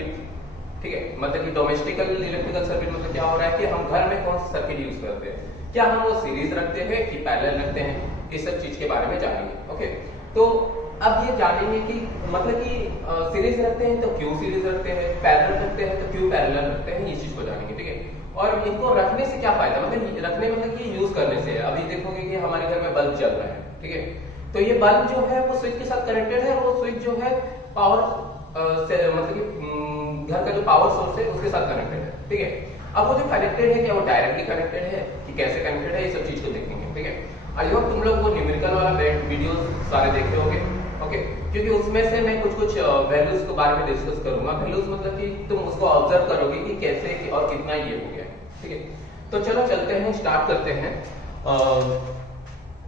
Circuit, ठीक है, मतलब कि डोमेस्टिकल इलेक्ट्रिकल सर्किट मतलब क्या हो रहा है कि हम घर में कौन सा सर्किट यूज करते हैं, क्या हम वो सीरीज रखते हैं कि पैरेलल रखते हैं, इस सब चीज के बारे में जानेंगे। ओके, तो अब ये जानेंगे कि मतलब कि सीरीज रखते हैं तो क्यों सीरीज रखते हैं, पैरेलल रखते हैं तो क्यों पैरेलल रखते हैं, इस चीज को जानेंगे, ठीक है। और इनको रखने से क्या फायदा, मतलब रखने मतलब कि यूज करने से। अभी देखोगे कि हमारे घर में बल्ब चल रहा है, ठीक है, तो ये बल्ब जो है वो स्विच के साथ कनेक्टेड है, और वो स्विच जो है पावर मतलब कि घर का जो पावर सोर्स है उसके साथ कनेक्टेड है, ठीक है। अब वो जो कनेक्टेड है, क्या वो डायरेक्टली कनेक्टेड है कि कैसे कनेक्टेड है, ये सब चीज को देखेंगे, ठीक है। आई होप तुम लोग वो न्यूमेरिकल वाला वीडियोस सारे देखे होंगे, ओके, क्योंकि उसमें से मैं कुछ वैल्यूज के बारे में डिस्कस करूंगा। वैल्यूज मतलब कि तुम उसको ऑब्जर्व करोगे कि कैसे कि और कितना ये हो गया, ठीक है। तो चलो चलते हैं, स्टार्ट करते हैं।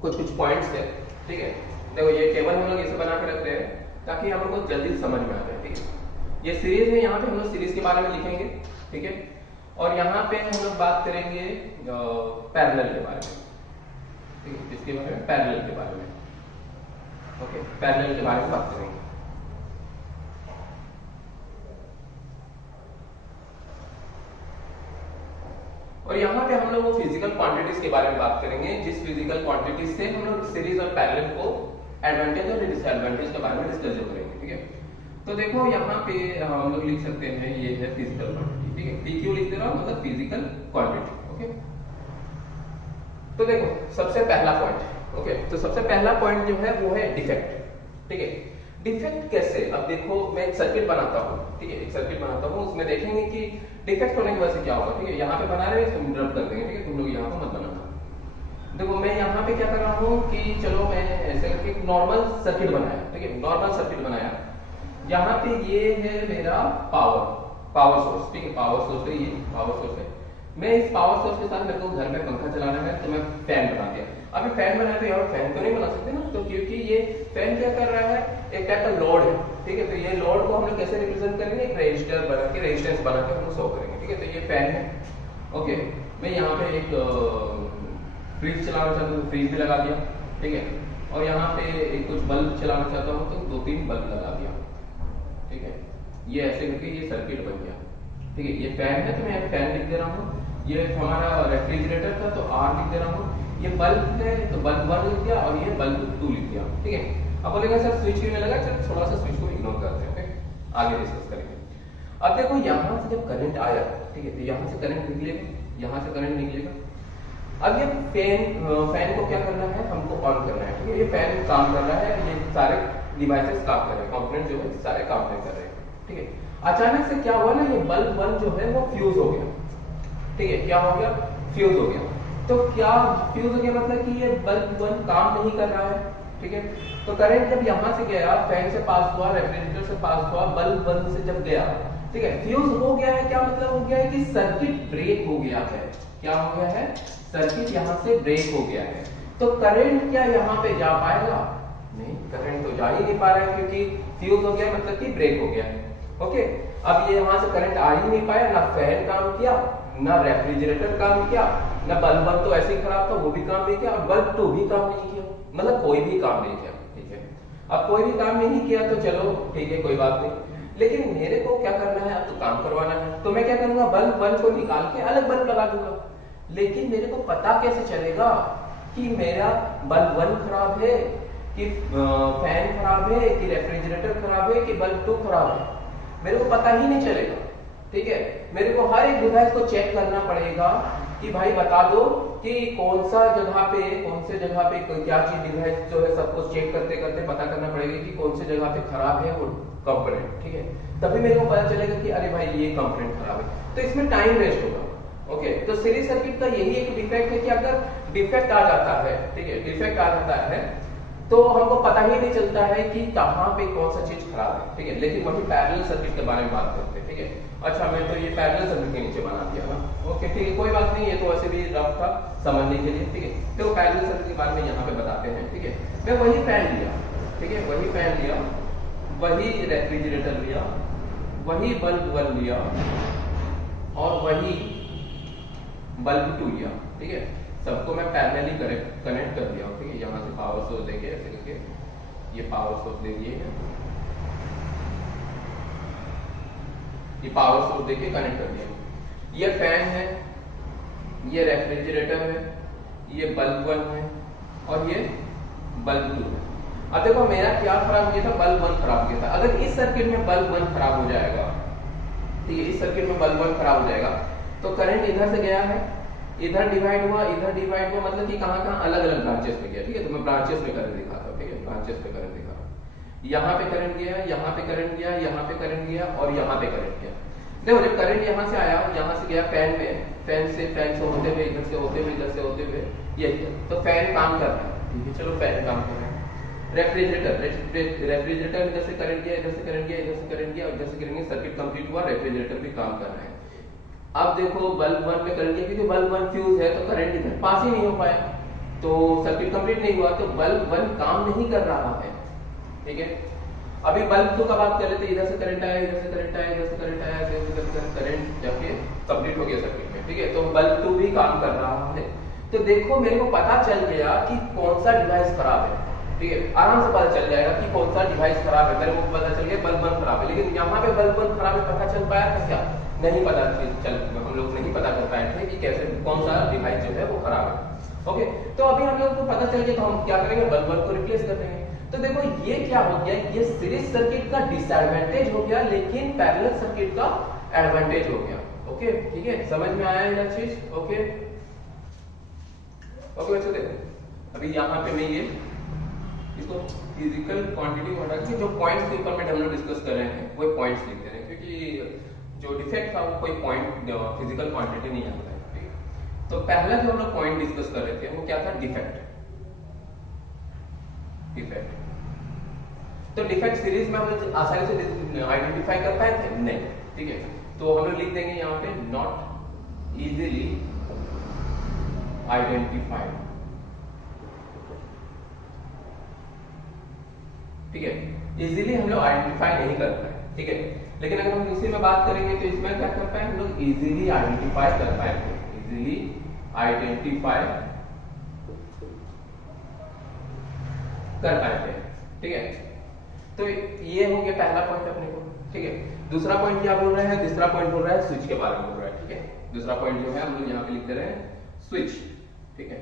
कुछ पॉइंट्स है, ठीक है। देखो ये टेबल हम लोग ऐसे बना के रखते हैं ताकि हम लोग को जल्दी समझ में आ जाए, ठीक है। ये सीरीज है, यहाँ पे हम लोग सीरीज के बारे में लिखेंगे, ठीक है। और यहाँ पे हम लोग बात करेंगे पैरेलल के बारे में, ठीक है, किसके बारे में, पैरेलल के बारे में, ओके, पैरेलल के बारे में बात करेंगे। और यहाँ पे हम लोग वो फिजिकल क्वांटिटीज के बारे में बात करेंगे, जिस फिजिकल क्वांटिटीज से हम लोग सीरीज और पैरेलल को एडवांटेज और डिसएडवांटेज के बारे में डिस्कस करेंगे, ठीक है। तो देखो यहाँ पे हम लोग लिख सकते हैं, ये है फिजिकल क्वांटिटी, ठीक है, पीक्यू लिख दे रहा हूँ, मतलब फिजिकल क्वांटिटी, ओके। तो देखो सबसे पहला पॉइंट, ओके, तो सबसे पहला पॉइंट जो है वो है डिफेक्ट, ठीक है। डिफेक्ट कैसे, अब देखो मैं एक सर्किट बनाता हूँ, ठीक है, एक सर्किट बनाता हूँ, उसमें देखेंगे कि डिफेक्ट होने की वजह से क्या होगा, ठीक है। यहाँ पे बना रहे हैं, इसको इंटरप्ट कर देंगे, ठीक है, तुम लोग यहाँ पे मत बनाना। देखो मैं यहाँ पे क्या कर रहा हूँ कि चलो मैं ऐसे करके एक नॉर्मल सर्किट बनाया, ठीक है, नॉर्मल सर्किट बनाया। यहाँ पे ये है मेरा पावर सोर्स, ठीक है, पावर सोर्स है, ये पावर सोर्स है। मैं इस पावर सोर्स के साथ मेरे को घर में पंखा चलाना है, तो मैं फैन बना दिया। अभी फैन बनाया तो यहाँ फैन तो नहीं बना सकते ना, तो क्योंकि ये फैन क्या कर रहा है, एक टाइप का लोड है, ठीक है। तो ये लोड को हम लोग कैसे रिप्रेजेंट करेंगे, एक रेजिस्टर बना के, रेजिस्टेंस बना के हम लोग शो करेंगे, ठीक है। तो ये फैन है, ओके। मैं यहाँ पे एक फ्रिज चलाना चाहता हूँ, फ्रिज भी लगा दिया, ठीक है। और यहाँ पे एक कुछ बल्ब चलाना चाहता हूँ, तो 2-3 बल्ब लगा दिया, ठीक है। ये ऐसे करके ये सर्किट बन गया, ठीक है। ये फैन है तो मैं फैन लिख दे रहा हूँ। ये हमारा रेफ्रिजरेटर था तो आर लिख दे रहा हूँ। ये बल्ब है तो बल्ब 1 लिख दिया, और ये बल्ब 2 लिख दिया, ठीक है। अब बोलेगा सर स्विच क्यों नहीं लगा, चल थोड़ा सा स्विच को इग्नोर करते हैं, आगे डिस्कस करेंगे। अब देखो यहाँ से जब करंट आया, ठीक है, तो यहाँ से करंट निकलेगा, यहाँ से करंट निकलेगा। अब ये फैन को क्या करना है, हमको ऑन करना है, ठीक है। ये फैन काम कर रहा है, ये सारे डिवाइसेस काम कर रहे हैं, कंपोनेंट जो है सारे काम नहीं कर रहे हैं, ठीक है। अचानक से क्या हुआ ना, ये बल्ब 1 जो है वो फ्यूज हो गया, ठीक है। क्या हो गया, फ्यूज हो गया। तो क्या फ्यूज हो गया मतलब कि ये बल्ब 1 काम नहीं कर रहा है, ठीक है। तो करंट जब यहाँ से गया, फैन से पास हुआ, रेफ्रिजरेटर से पास हुआ, बल्ब 1 से जब गया, ठीक है, फ्यूज हो गया है। क्या मतलब हो गया है कि सर्किट ब्रेक हो गया है। क्या हो गया है, सर्किट यहाँ से ब्रेक हो गया है। तो करंट क्या यहाँ पे जा पाएगा, नहीं, करंट तो जा ही नहीं पा रहा है, क्योंकि फ्यूज हो गया मतलब कि ब्रेक हो गया है, ओके। अब ये यहाँ से करंट आ ही नहीं पाया, ना फैन काम किया, ना रेफ्रिजरेटर काम किया, ना बल्ब 1 तो ऐसे ही खराब था, वो भी काम नहीं किया, और बल्ब 2 भी काम नहीं किया, मतलब कोई भी काम नहीं किया, ठीक है। अब कोई भी काम नहीं किया तो चलो ठीक है, कोई बात नहीं। लेकिन मेरे को क्या करना है, अब तो काम करवाना है, तो मैं क्या करूंगा, बल्ब 1 को निकाल के अलग बल्ब लगा दूंगा। लेकिन मेरे को पता कैसे चलेगा कि मेरा बल्ब 1 खराब है, कि फैन खराब है, कि रेफ्रिजरेटर खराब है, कि बल्ब 2 खराब है, मेरे को पता ही नहीं चलेगा, ठीक है। मेरे को हर एक डिवाइस को चेक करना पड़ेगा कि भाई बता दो कि कौन से जगह पे क्या चीज डिवाइस जो है, सब कुछ चेक करते करते पता करना पड़ेगा कि कौन सी जगह पे खराब है वो कंपोनेंट, ठीक है। तभी मेरे को पता चलेगा कि अरे भाई ये कंपोनेंट खराब है, तो इसमें टाइम वेस्ट होगा, ओके। तो सीरीज सर्किट का यही एक डिफेक्ट है कि अगर डिफेक्ट आ जाता है, ठीक है, डिफेक्ट आ जाता है तो हमको पता ही नहीं चलता है कि कहाँ पे कौन सा चीज खराब है, ठीक है। लेकिन वही पैरेलल सर्किट के बारे में बात करते हैं, ठीक है। अच्छा मैं तो ये पैरेलल सर्किट के नीचे बना दिया ना, ओके, ठीक है, कोई बात नहीं, ये तो वैसे भी रफ था समझने के लिए, ठीक है। तो पैरेलल सर्किट के बारे में यहाँ पे बताते हैं, ठीक है। मैं वही फैन लिया, ठीक है, वही फैन लिया, वही रेफ्रिजरेटर लिया, वही बल्ब 1 लिया, और वही बल्ब 2 लिया, ठीक है। सबको मैं पैरेलली कनेक्ट कर दिया, ठीक है। यहाँ से पावर सोर्स देके ऐसे करके ये पावर सोर्स दे दिए हैं, ये पावर सोर्स देके कनेक्ट कर दिया। ये फैन है, ये रेफ्रिजरेटर है, ये बल्ब 1 है और ये बल्ब 2 है। अब देखो मेरा क्या खराब हो गया था, बल्ब 1 खराब हो गया था। अगर इस सर्किट में बल्ब 1 खराब हो जाएगा, ठीक है, इस सर्किट में बल्ब 1 खराब हो जाएगा तो करंट इधर से गया है, इधर डिवाइड हुआ, इधर डिवाइड हुआ, मतलब कि कहां-कहां अलग-अलग ब्रांचेस में गया। ठीक है, तो मैं ब्रांचेस में करंट दिखाता हूं। ठीक है, ब्रांचेस में करंट दिखा रहा हूं। यहां पे करंट गया, यहां पे करंट गया, यहां पे करंट गया और यहां पे करंट गया। देखो जब करंट यहां से आया, यहां से गया फैन में, फैन से होते हुए, इधर से होते हुए, इधर से होते हुए ये किया, तो फैन काम कर रहा है। ठीक है, चलो फैन काम कर रहा है। रेफ्रिजरेटर में इधर से करंट गया, इधर से करंट गया, इधर से करंट गया और इधर से करंट गया, सर्किट कंप्लीट हुआ, रेफ्रिजरेटर भी काम कर रहा है। अब देखो बल्ब 1 में करंट गया, क्योंकि बल्ब 1 फ्यूज है तो करंट इधर पास ही नहीं हो पाया, तो सर्किट कंप्लीट नहीं हुआ, तो बल्ब 1 काम नहीं कर रहा है। ठीक है, अभी बल्ब 2 का बात कर लेते, इधर से करंट आया, इधर से करंट आया, इधर से करंट आया, इधर से करंट जाके कंप्लीट हो गया सर्किट में। ठीक है, तो बल्ब 2 भी काम कर रहा है। तो देखो मेरे को पता चल गया कि कौन सा डिवाइस खराब है। ठीक है, आराम से पता चल जाएगा कि कौन सा डिवाइस खराब है। मेरे को पता चल गया बल्ब 1 खराब है, लेकिन यहाँ पे बल्ब 1 खराब है पता चल पाया था क्या? नहीं पता चल, हम लोग नहीं पता कर पाए थे कि कैसे कौन सा डिवाइस जो है वो खराब है। ओके, तो अभी हम लोग को पता चल गया, तो हम क्या करेंगे, बल्ब 1 को रिप्लेस कर देंगे। तो देखो ये क्या हो गया, ये सीरीज सर्किट का डिसएडवांटेज हो गया, लेकिन पैरेलल सर्किट का एडवांटेज हो गया। ओके, ठीक है, समझ में आया ये चीज? ओके ओके बच्चों, देखो अभी यहाँ पे मैं ये इसको फिजिकल क्वांटिटी को हटा के जो पॉइंट्स के ऊपर में हम लोग डिस्कस कर रहे हैं वो पॉइंट्स लिख दे रहे हैं, क्योंकि जो डिफेक्ट था वो कोई पॉइंट फिजिकल क्वांटिटी नहीं आता है। ठीक है, तो पहला जो हम लोग पॉइंट डिस्कस कर रहे थे वो क्या था, डिफेक्ट। तो डिफेक्ट सीरीज में हम लोग आसानी से आइडेंटिफाई कर पाए थे? नहीं। ठीक है, तो हम लोग लिख देंगे यहाँ पे नॉट इजीली आइडेंटिफाइड। ठीक है, इजीली हम लोग आइडेंटिफाई नहीं कर पाए। ठीक है, लेकिन अगर हम इसी में बात करेंगे तो इसमें क्या कर पाए हम लोग, इजीली आइडेंटिफाई कर पाए, इजीली आइडेंटिफाई कर पाए थे। ठीक है, तो ये हो गया पहला पॉइंट अपने को। ठीक है, दूसरा पॉइंट क्या बोल रहा है, दूसरा पॉइंट बोल रहा है स्विच के बारे में बोल रहा है। ठीक है, दूसरा पॉइंट जो है हम लोग यहाँ पे लिख दे रहे हैं स्विच। ठीक है,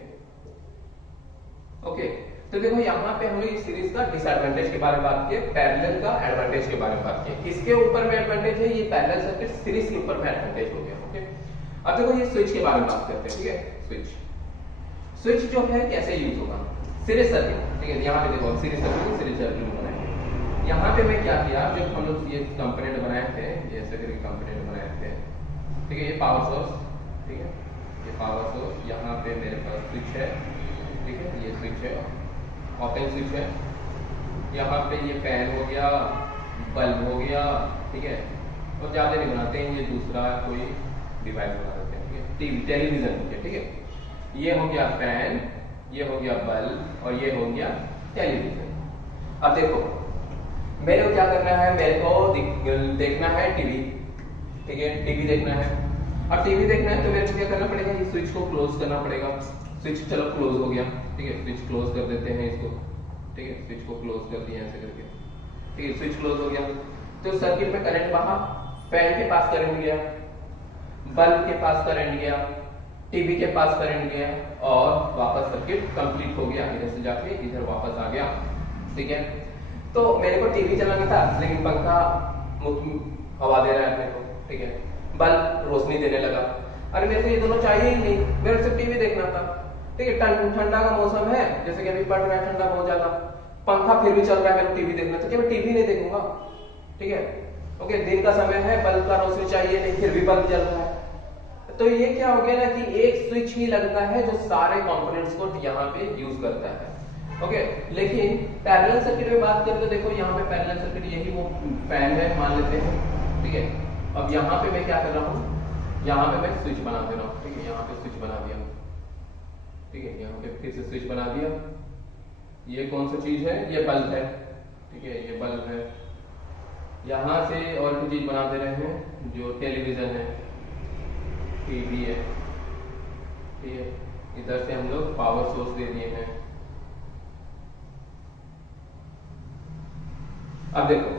ओके, तो देखो यहाँ पे हम लोग इस सीरीज का डिसएडवांटेज के बारे में बात किए, पैरेलल का एडवांटेज के बारे में बात किए। किसके ऊपर में एडवांटेज है, ये पैरेलल सर्किट सीरीज के ऊपर में एडवांटेज हो गया। ओके, अब देखो ये स्विच के बारे में बात करते हैं। ठीक है, स्विच जो है कैसे यूज होगा, सीरीज सर्किट। ठीक है, यहाँ पे देखो सीरीज सर्किट बनाए। यहाँ पे मैं क्या किया, जब हम लोग ये कंपोनेंट बनाए थे, ये ऐसे करके कंपोनेंट बनाए थे। ठीक है, ये पावर सोर्स, ठीक है, ये पावर सोर्स, यहाँ पे मेरे पास स्विच है। ठीक है, ये स्विच है, ओपन स्विच है। यहाँ पे ये फैन हो गया, बल्ब हो गया। ठीक है, और ज्यादा नहीं बनाते हैं, ये दूसरा कोई डिवाइस बना देते हैं। ठीक है, टीवी टेलीविजन हो गया। ठीक है, ये हो गया फैन, ये हो गया बल्ब और ये हो गया टेलीविजन। अब देखो मेरे को क्या करना है, मेरे को देखना है टीवी। ठीक है, टीवी देखना है। अब टीवी देखना है तो मेरे को क्या करना पड़ेगा, ये स्विच को क्लोज करना पड़ेगा। स्विच चलो क्लोज हो गया। ठीक है, स्विच क्लोज कर देते हैं इसको। ठीक है, स्विच को क्लोज कर दिया ऐसे करके। ठीक है, स्विच क्लोज हो गया तो सर्किट में करंट बहा, फैन के पास करंट गया, बल्ब के पास करंट गया, टीवी के पास करंट गया और वापस सर्किट कंप्लीट हो गया। इधर से जाके इधर वापस आ गया। ठीक है, तो मेरे को टीवी चलाना था, लेकिन पंखा हवा दे रहा है अपने को। ठीक है, बल्ब रोशनी देने लगा। अरे मेरे को ये दोनों चाहिए ही नहीं, मेरे से टीवी देखना था। ठीक है, ठंडा का मौसम है, जैसे कि अभी पड़ रहा है ठंडा बहुत ज्यादा, पंखा फिर भी चल रहा है, मेरे को टीवी देखना, तो क्या मैं टीवी नहीं देखूंगा? ठीक है, ओके, दिन का समय है, बल्ब का रोशनी चाहिए नहीं, फिर भी बल्ब जल रहा है। तो ये क्या हो गया ना कि एक स्विच ही लगता है जो सारे कंपोनेंट्स को यहाँ पे यूज करता है। ओके, लेकिन पैरेलल सर्किट में बात करें तो देखो यहाँ पे पैरेलल सर्किट यही वो फैन है मान लेते हैं। ठीक है, अब यहाँ पे मैं क्या कर रहा हूँ, यहाँ पे मैं स्विच बना दे रहा हूँ। ठीक है, यहाँ पे स्विच बना दिया। ठीक है, यहाँ पे फिर से स्विच बना दिया। ये कौन सी चीज है, ये बल्ब है। ठीक है, ये बल्ब है। यहाँ से और भी चीज बना दे रहे हैं जो टेलीविजन है, टीवी है। ठीक है, इधर से हम लोग पावर सोर्स दे दिए हैं। अब देखो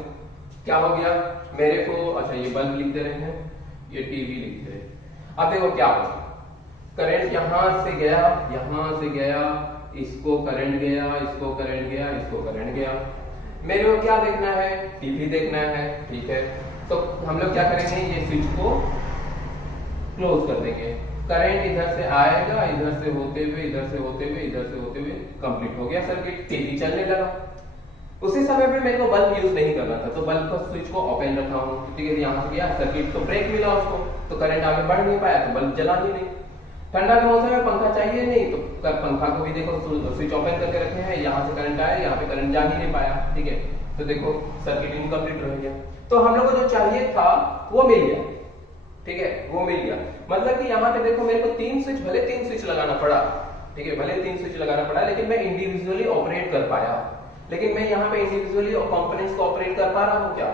क्या हो गया मेरे को, अच्छा ये बल्ब लिख दे रहे हैं, ये टीवी लिख दे रहे हैं। अब देखो क्या होगा, करंट यहां से गया, यहां से गया, इसको करंट गया, इसको करंट गया, इसको करंट गया। मेरे को क्या देखना है, टीवी देखना है, ठीक है। तो हम लोग क्या करेंगे, ये स्विच को क्लोज कर देंगे, करंट इधर से आएगा, इधर से होते हुए, इधर से होते हुए, इधर से होते हुए कंप्लीट हो गया सर्किट, टीवी चलने लगा। उसी समय पे मेरे को बल्ब यूज नहीं करना था, तो बल्ब का स्विच को ओपन रखा हूं, ठीक है। यहाँ से गया सर्किट, तो ब्रेक मिला उसको, तो करंट आगे बढ़ नहीं पाया, तो बल्ब जला ही नहीं। ठंडा के मौसम में पंखा चाहिए नहीं, तो पंखा को भी देखो स्विच ओपन करके रखे हैं, यहाँ से करंट आया, यहाँ पे करंट जा ही नहीं पाया, ठीक है। तो देखो सर्किट इनकम्प्लीट रह गया। तो हम लोग को जो चाहिए था वो मिल गया, ठीक है, वो मिल गया। मतलब कि यहाँ पे देखो मेरे को तीन स्विच लगाना पड़ा, ठीक है, भले 3 स्विच लगाना पड़ा, लेकिन मैं इंडिविजुअली ऑपरेट कर पाया। लेकिन मैं यहाँ पे इंडिविजुअली कंपोनेंट्स को ऑपरेट कर पा रहा हूँ क्या,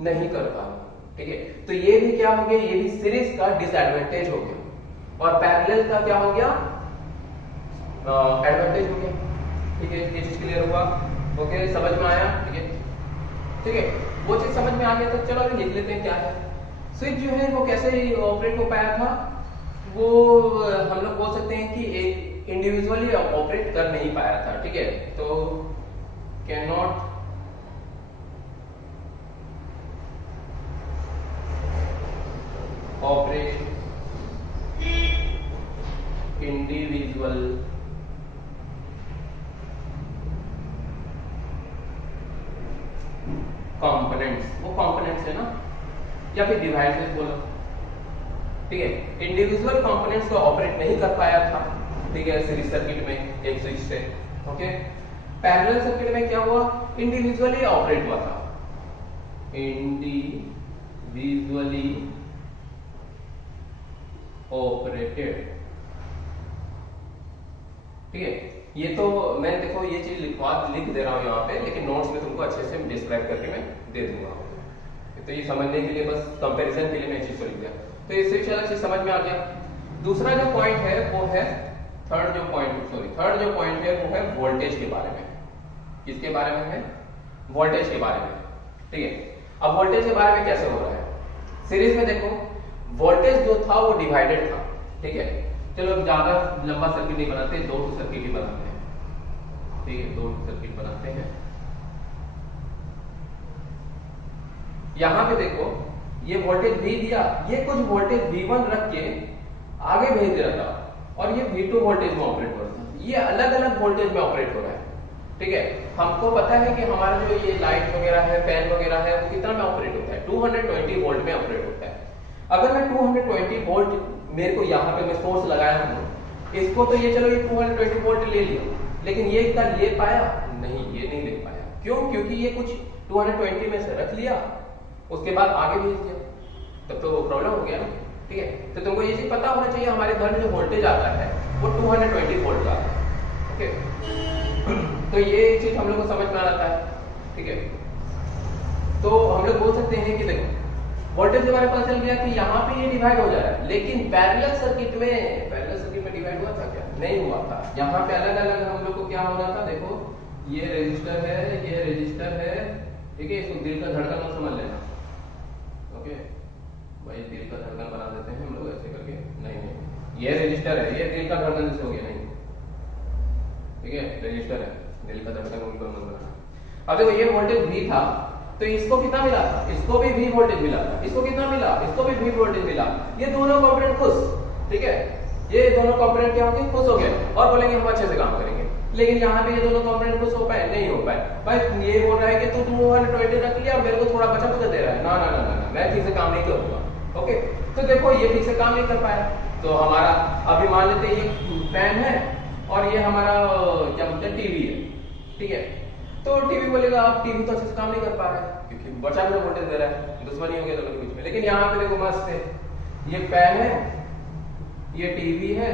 नहीं कर पा रहा हूँ, ठीक है। तो ये भी क्या हो गया, ये भी सीरीज का डिसएडवांटेज हो गया, और पैरेलल का क्या हो गया, एडवांटेज हो गया, ठीक है। ये चीज क्लियर हुआ, ओके, समझ में आया, ठीक है, ठीक है। वो चीज समझ में आ गया, तो चलो अभी लिख लेते हैं क्या है। स्विच जो है वो कैसे ऑपरेट हो पाया था, वो हम लोग बोल सकते हैं कि एक इंडिविजुअली ऑपरेट कर नहीं पाया था, ठीक है। तो can not operate individual components, वो कंपोनेंट्स है ना, या फिर डिवाइसेस बोलो, ठीक है। इंडिविजुअल कंपोनेंट्स को ऑपरेट नहीं कर पाया था, ठीक है, सीरीज सर्किट में एक स्विच से, ओके। पैरेलल सर्किट में क्या हुआ, इंडिविजुअली ऑपरेट हुआ था, इंडिविजुअली ऑपरेटेड, ठीक है। ये तो मैं देखो ये चीज लिख दे रहा हूं यहाँ पे, लेकिन नोट्स में तुमको अच्छे से डिस्क्राइब करके मैं दे दूंगा। तो ये समझने के लिए, बस कंपैरिजन के लिए मैं चीज को लिख दिया। तो ये स्विच वाला चीज समझ में आ गया। दूसरा जो पॉइंट है वो है थर्ड जो पॉइंट है वो है वोल्टेज के बारे में। किसके बारे में है, वोल्टेज के बारे में, ठीक है। अब वोल्टेज के बारे में कैसे हो रहा है, सीरीज में देखो वोल्टेज जो था वो डिवाइडेड था, ठीक है। चलो ज्यादा लंबा सर्किट नहीं बनाते, 2 सर्किट ही बनाते हैं, ठीक है, 2 सर्किट बनाते हैं। यहां पे देखो ये वोल्टेज V दिया, ये कुछ वोल्टेज V1 रख के आगे भेज रहा था, और ये V2 वोल्टेज में ऑपरेट हो रहा था। ये अलग अलग वोल्टेज में ऑपरेट हो रहा है, ठीक है। हमको पता है कि हमारा जो ये लाइट वगैरह है, फैन वगैरह है, वो कितना में ऑपरेट होता है, 220 वोल्ट में ऑपरेट होता है। अगर मैं 220 वोल्ट मेरे को यहाँ पे मैं सोर्स लगाया हूँ, इसको तो ये चलो ये 220 वोल्ट ले लिया, लेकिन ये क्या ले पाया, नहीं, ये नहीं ले पाया। क्यों, क्योंकि ये कुछ 220 में से रख लिया, उसके बाद आगे भेज दिया, तब तो प्रॉब्लम हो गया ना, ठीक है। तो तुमको ये चीज पता होना चाहिए, हमारे घर में जो वोल्टेज आता है वो 220 वोल्ट का आता है, ओके। तो ये चीज हम लोग को समझ में आ जाता है, ठीक है। तो हम लोग बोल सकते हैं कि देखो वोल्टेज के बारे में पता चल गया कि यहाँ पे ये डिवाइड हो जा रहा है, लेकिन पैरेलल सर्किट में डिवाइड हुआ था क्या, नहीं हुआ था। यहाँ पे अलग अलग हम लोग को क्या हो रहा था, देखो ये रेजिस्टर है, ये रेजिस्टर है, ठीक है। इसको दिल का धड़कन मत समझ लेना, ओके भाई, दिल का धड़कन बना देते हैं हम लोग ऐसे करके, नहीं, ये रेजिस्टर है, ये दिल का धड़कन जैसे हो गया, नहीं, ठीक है, रेजिस्टर है, दिल का धड़कन उनको मत बनाना। अब देखो ये वोल्टेज V था, तो इसको कितना मिला था, इसको भी V वोल्टेज मिला था, इसको कितना मिला, इसको भी V वोल्टेज मिला। ये दोनों कंपोनेंट खुश, ठीक है, ये दोनों कंपोनेंट क्या होंगे, खुश हो गए, और बोलेंगे हम अच्छे से काम करेंगे। लेकिन यहाँ पे ये दोनों कंपोनेंट खुश हो पाए, नहीं हो पाए। भाई ये बोल रहा है कि तू 220 रख लिया, मेरे को थोड़ा बचा कुचा दे रहा है, ना ना ना ना, मैं ठीक से काम नहीं करूंगा, ओके। तो देखो ये ठीक से काम नहीं कर पाया, तो हमारा अभी मान लेते हैं ये फैन है और ये हमारा क्या बोलते हैं टीवी है, ठीक है। तो टीवी बोलेगा आप टीवी तो अच्छे से काम नहीं कर पा रहा है, क्योंकि बचा हुआ वोल्टेज दे रहा है, दुश्मनी हो गया दोनों के बीच में। लेकिन यहाँ पे देखो मस्त है, ये फैन है, ये टीवी है,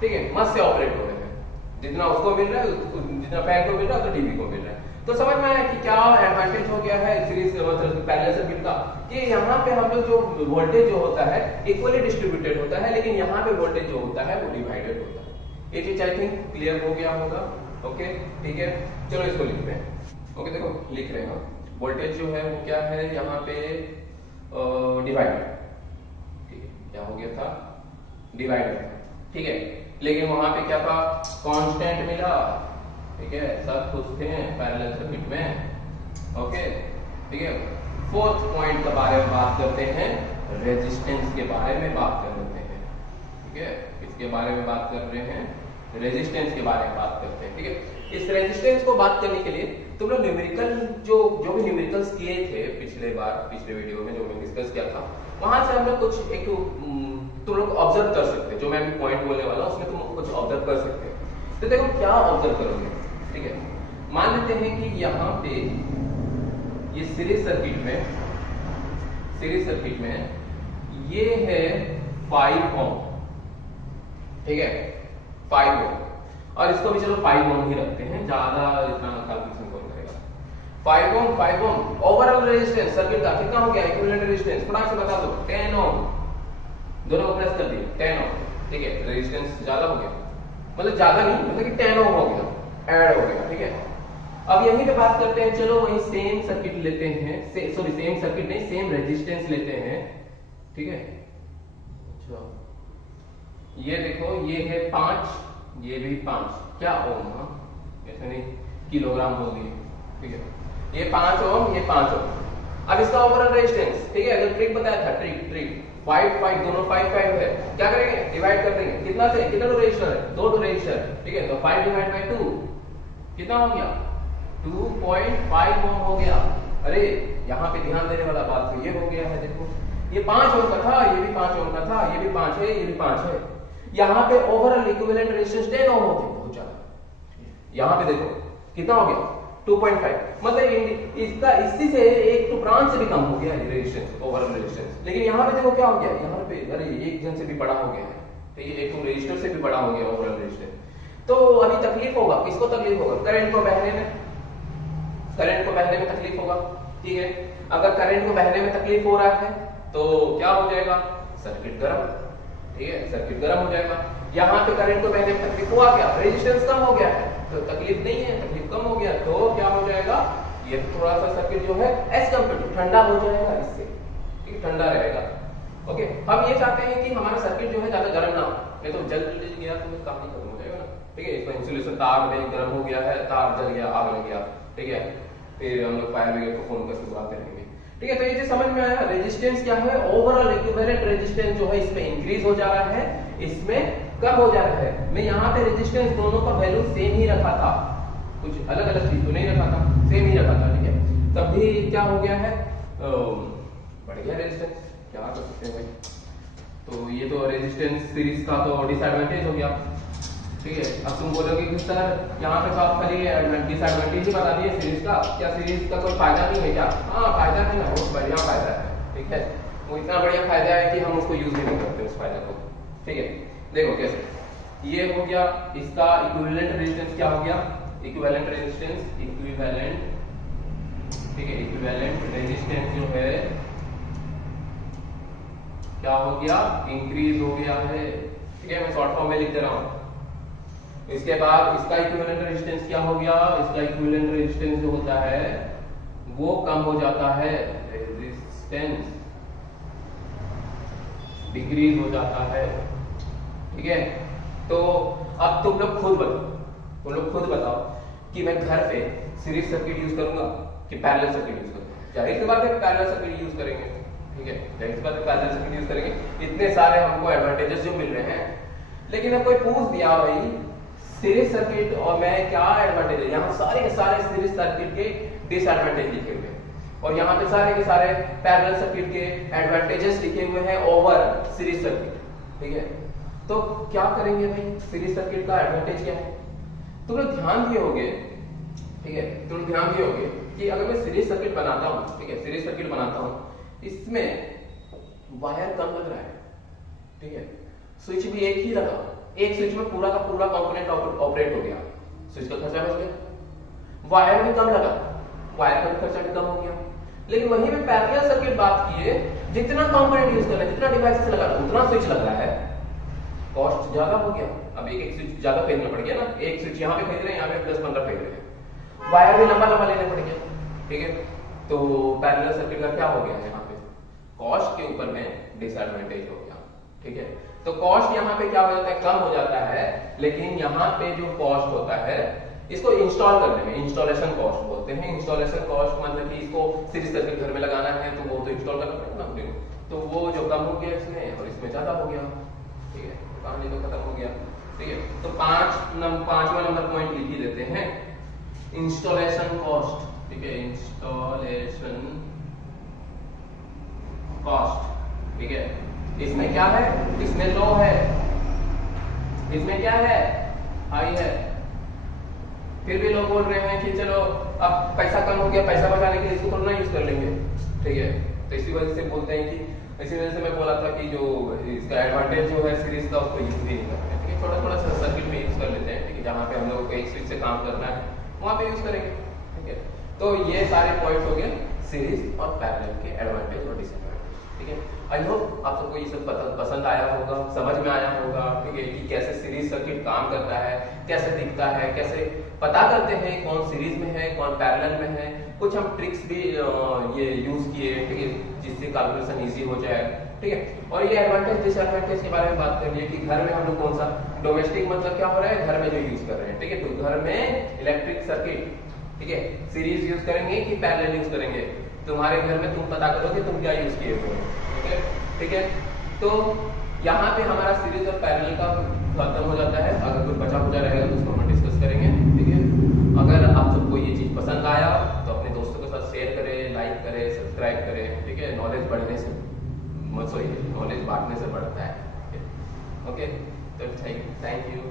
ठीक है, मस्त से ऑपरेट हो रहे हैं, जितना उसको मिल रहा है, जितना फैन को मिल रहा है, तो टीवी को मिल रहा है। तो समझ में आया कि क्या एडवांटेज हो गया है सीरीज मतलब पैरेलल सर्किट का, कि यहाँ पे हम लोग जो वोल्टेज जो होता है इक्वली डिस्ट्रीब्यूटेड होता है, लेकिन यहाँ पे वोल्टेज जो होता है वो डिवाइडेड होता है। ये चीज आई थिंक क्लियर हो गया होगा, ओके, ठीक है। चलो इसको लिखते हैं, ओके। देखो लिख रहे हैं, वोल्टेज जो है वो क्या है यहाँ पे डिवाइडर, ठीक है, क्या हो गया था, डिवाइडर, ठीक है। लेकिन वहां पे क्या था, कांस्टेंट मिला, ठीक है, सब कुछ थे पैरेलल सर्किट में, ओके, ठीक है। फोर्थ पॉइंट के बारे में बात करते हैं, रेजिस्टेंस के बारे में बात कर लेते हैं, ठीक है। इसके बारे में बात कर रहे हैं, रेजिस्टेंस के बारे में बात करते हैं, ठीक है। इस रेजिस्टेंस को बात करने के लिए तुम लोग न्यूमेरिकल जो भी न्यूमेरिकल्स किए थे पिछले वीडियो में जो मैं डिस्कस किया था, वहां से हम लोग कुछ एक तुम लोग ऑब्जर्व कर सकते हैं। जो मैं अभी पॉइंट बोलने वाला उसमें तुम कुछ ऑब्जर्व कर सकते हैं। तो देखो क्या ऑब्जर्व करोगे, ठीक है। मान लेते हैं कि यहाँ पे ये सीरीज सर्किट में ये है 5 ओम, ठीक है, 5 ओम, और इसको भी चलो 5 ओम ही रखते हैं, ज्यादा इतना कैलकुलेशन कौन करेगा। 5 ओम ओवरऑल रेजिस्टेंस सर्किट का कितना हो गया, इक्विवेलेंट रेजिस्टेंस थोड़ा सा बता दो, 10 ओम, दोनों को प्रेस कर दिए, 10 ओम, ठीक है। रेजिस्टेंस ज्यादा हो गया, मतलब ज्यादा नहीं, मतलब कि 10 ओम हो गया, ऐड हो गया, ठीक है। अब यहीं पे बात करते हैं, चलो वही सेम सर्किट लेते हैं, सॉरी सेम सर्किट नहीं, सेम रेजिस्टेंस लेते हैं, ठीक है। अच्छा ये देखो, ये है 5, ये भी 5, क्या ओम, हाँ ऐसे नहीं, किलोग्राम हो गई, ठीक है। ये 5 ओम, ये 5 ओम। अब इसका ओवरऑल रेजिस्टेंस, ठीक है, अगर ट्रिक बताया था, ट्रिक 5 दोनों 5 है, क्या करेंगे, डिवाइड कर देंगे, कितना से कितना रेजिस्टर है, 2 रेजिस्टर, ठीक है। तो 5 डिवाइड बाय 2 कितना हो गया, 2.5 ओम हो गया। अरे यहाँ पे ध्यान देने वाला बात तो ये हो गया है, देखो ये 5 ओम का था, ये भी 5 ओम का था, ये भी 5 है, ये भी 5 है। यहाँ पे ओवरऑल इक्विवेलेंट रेजिस्टेंस 10 ओम होती है, बहुत ज्यादा। यहाँ पे देखो कितना हो गया, 2.5, मतलब इसका इसी से एक तो ब्रांच से भी कम हो गया ये रेजिस्टेंस, ओवरऑल रेजिस्टेंस। लेकिन यहाँ पे देखो क्या हो गया, यहाँ पे अरे एक जन से भी बड़ा हो गया है, तो ये एक रेजिस्टर से भी बड़ा हो गया ओवरऑल रेजिस्टेंस। तो अभी तकलीफ होगा, किसको तकलीफ होगा, करंट को बहने में तकलीफ होगा, ठीक है। अगर करंट को बहने में तकलीफ हो रहा है तो क्या हो जाएगा, सर्किट गर्म, ठीक है, सर्किट गर्म हो जाएगा। यहाँ पे करंट को बहने में तकलीफ हुआ, क्या रेजिस्टेंस कम हो गया है, तो तकलीफ नहीं है, तकलीफ कम हो गया, तो क्या हो जाएगा, ये थोड़ा सा सर्किट जो है एज कम्पेयर टू ठंडा हो जाएगा, इससे ठीक ठंडा रहेगा। ओके, हम ये चाहते हैं कि हमारा सर्किट जो है ज्यादा गर्म ना हो, नहीं तो जल गया तो काफी खत्म हो जाएगा ना, ठीक है। इसमें इंसुलेशन तार में गर्म हो गया है, तार जल गया, आग लग गया, ठीक है, फिर हम लोग फायर ब्रिगेड को फोन करके बात करेंगे, ठीक है। तो ये जो समझ में आया, रेजिस्टेंस क्या है, ओवरऑल इक्विवेलेंट रेजिस्टेंस जो है इसमें इंक्रीज हो जा रहा है, इसमें कम हो जा रहा है। मैं यहाँ पे रेजिस्टेंस दोनों का वैल्यू सेम ही रखा था, कुछ अलग अलग चीज तो नहीं रखा था, सेम ही रखा था, ठीक है। तब भी क्या हो गया है, बढ़ गया रेजिस्टेंस, क्या कर सकते हैं भाई। तो ये तो रेजिस्टेंस सीरीज का तो डिसएडवांटेज हो गया, ठीक है। अब तुम बोलोगे कि सर यहाँ पे तो आप खाली डिसएडवांटेज ही बता दिए सीरीज का, क्या सीरीज का कोई फायदा नहीं है क्या? हाँ फायदा है ना, बहुत बढ़िया फायदा है, ठीक है। वो इतना बढ़िया फायदा है कि हम उसको यूज नहीं करते उस फायदा को, ठीक है। देखो कैसे, ये हो गया इसका इक्विवेलेंट रेजिस्टेंस, क्या हो गया, इक्विवेलेंट रेजिस्टेंस, ठीक है, इक्विवेलेंट रेजिस्टेंस जो है क्या हो गया, इंक्रीज हो गया है, ठीक है। मैं शॉर्ट फॉर्म में लिख दे रहा हूं। इसके बाद इसका इक्विवेलेंट रेजिस्टेंस क्या हो गया, इसका इक्विवेलेंट रेजिस्टेंस जो होता है वो कम हो जाता है, रेजिस्टेंस डिक्रीज हो जाता है, ठीक है। तो अब तुम लोग खुद बताओ कि मैं घर पे सीरीज सर्किट यूज करूंगा कि पैरेलल सर्किट यूज करूंगा। जाहिर सी बात है पैरेलल सर्किट यूज करेंगे, ठीक है, जाहिर सी बात है पैरेलल सर्किट यूज करेंगे, इतने सारे हमको एडवांटेजेस जो मिल रहे हैं। लेकिन अब कोई पूछ दिया भाई सीरीज सर्किट और मैं क्या एडवांटेज है, यहाँ सारे के सारे सीरीज सर्किट के डिसएडवांटेज लिखे हुए हैं और यहाँ पे सारे के सारे पैरेलल सर्किट के एडवांटेजेस लिखे हुए हैं ओवर सीरीज सर्किट, ठीक है। तो क्या करेंगे भाई, सीरीज सर्किट का एडवांटेज क्या है, तुम लोग ध्यान दिए होगे, ठीक है, तुम लोग ध्यान दिए होगे कि अगर मैं सीरीज सर्किट बनाता हूँ, ठीक है, सीरीज सर्किट बनाता हूँ, इसमें वायर कम लग रहा है, ठीक है, स्विच भी एक ही लगा, एक स्विच में पूरा का पूरा कंपोनेंट ऑपरेट हो गया, स्विच का खर्चा बच गया, वायर भी कम लगा, वायर का खर्चा भी कम हो गया। लेकिन वहीं पे पैरेलल सर्किट बात किए, जितना कंपोनेंट यूज कर रहे हैं, जितना डिवाइसेस लगा रहे हैं, उतना स्विच लग रहा है, कॉस्ट ज्यादा हो गया। अब एक स्विच ज्यादा खरीदना पड़ गया ना, एक स्विच यहाँ पे खरीद रहे हैं, यहाँ पे 10-15 खरीद रहे हैं, वायर भी लंबा लेने पड़ गया, ठीक है। तो पैरेलल सर्किट का क्या हो गया यहाँ पे, कॉस्ट के ऊपर में डिसएडवांटेज हो गया, ठीक है। तो कॉस्ट यहाँ पे क्या हो जाता है, कम हो जाता है, लेकिन यहाँ पे जो कॉस्ट होता है इसको इंस्टॉल करने में इंस्टॉलेशन कॉस्ट बोलते हैं। इंस्टॉलेशन कॉस्ट मतलब कि इसको सीरीज सर्किट घर में लगाना है तो वो तो इंस्टॉल करना पड़ेगा ना अपने को, तो वो जो कम हो गया इसमें और इसमें ज्यादा हो गया, ठीक है, कहानी तो खत्म हो गया, ठीक है। तो पांचवा नंबर पॉइंट लिख ही देते हैं, इंस्टॉलेशन कॉस्ट, ठीक है, इंस्टॉलेशन कॉस्ट, ठीक है। इसमें क्या है, इसमें लो है, इसमें क्या है, हाई है। फिर भी लोग बोल रहे हैं कि चलो अब पैसा कम हो गया, पैसा बचाने के लिए इसको थोड़ा ना यूज कर लेंगे, ठीक है। तो इसी वजह से बोलते हैं कि इसी वजह से मैं बोला था कि जो इसका एडवांटेज जो है सीरीज का उसको यूज भी नहीं करते हैं, ठीक है। थोड़ा थोड़ा सा सर्किट में यूज कर लेते हैं, ठीक है, जहाँ पे हम लोग को एक स्विच से काम करना है वहां पे यूज करेंगे, ठीक है। तो ये सारे पॉइंट्स हो गए सीरीज और पैरेलल के एडवांटेज और डिसएडवांटेज, ठीक है। आई होप आप सबको ये सब पसंद आया होगा, समझ में आया होगा, ठीक है, कि कैसे सीरीज सर्किट काम करता है, कैसे दिखता है, कैसे पता करते हैं कौन सीरीज में है कौन पैरेलल में है। कुछ हम ट्रिक्स भी ये यूज किए, ठीक है, जिससे कैलकुलेशन इजी हो जाए, ठीक है। और ये एडवांटेज डिसएडवांटेज के बारे में बात कर लिए कि घर में हम लोग कौन सा डोमेस्टिक मतलब क्या हो रहा है, घर में जो यूज कर रहे हैं, ठीक है। तो घर में इलेक्ट्रिक सर्किट, ठीक है, सीरीज यूज करेंगे कि पैरेलल यूज करेंगे, तुम्हारे घर में तुम पता करो कि तुम क्या यूज किए हो, ठीक है, ठीक है। तो यहाँ पे हमारा सीरीज और पैरेलल का खत्म हो जाता है। अगर कुछ बचा कुचा रहेगा तो उसको हम डिस्कस करेंगे, ठीक है। अगर आप सबको ये चीज पसंद आया तो अपने दोस्तों के साथ शेयर करें, लाइक करें, सब्सक्राइब करें, ठीक है। नॉलेज बढ़ने से नॉलेज बांटने से बढ़ता है, ओके। तो थैंक यू।